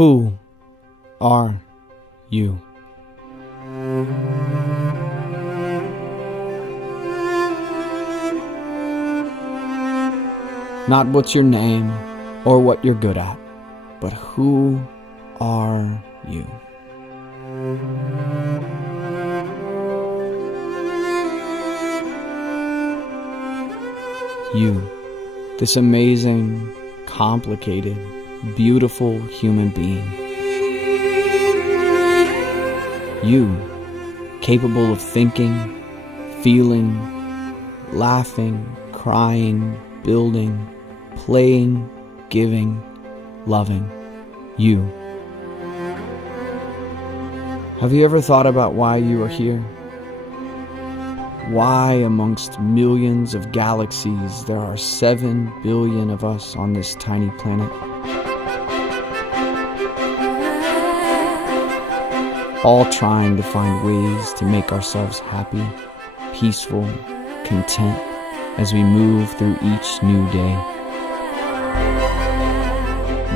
Who are you? Not what's your name or what you're good at, but who are you? You, this amazing, complicated, beautiful human being. You, capable of thinking, feeling, laughing, crying, building, playing, giving, loving. You. Have you ever thought about why you are here? Why amongst millions of galaxies there are 7 billion of us on this tiny planet? All trying to find ways to make ourselves happy, peaceful, content as we move through each new day.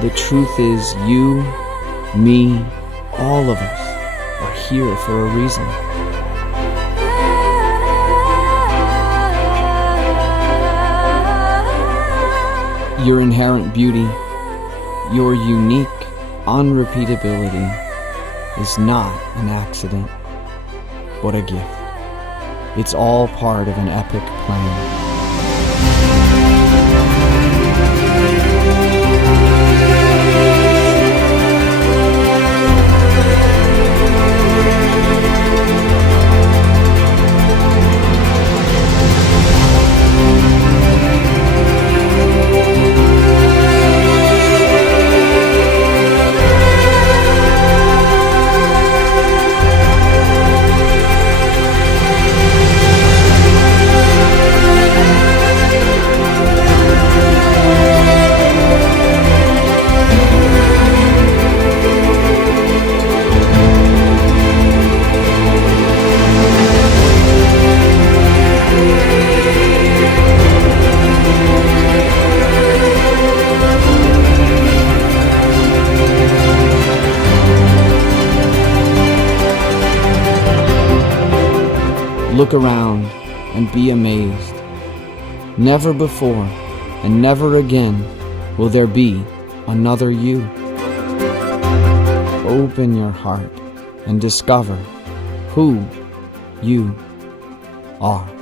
The truth is, you, me, all of us are here for a reason. Your inherent beauty, your unique unrepeatability is not an accident, but a gift. It's all part of an epic plan. Look around and be amazed. Never before and never again will there be another you. Open your heart and discover who you are.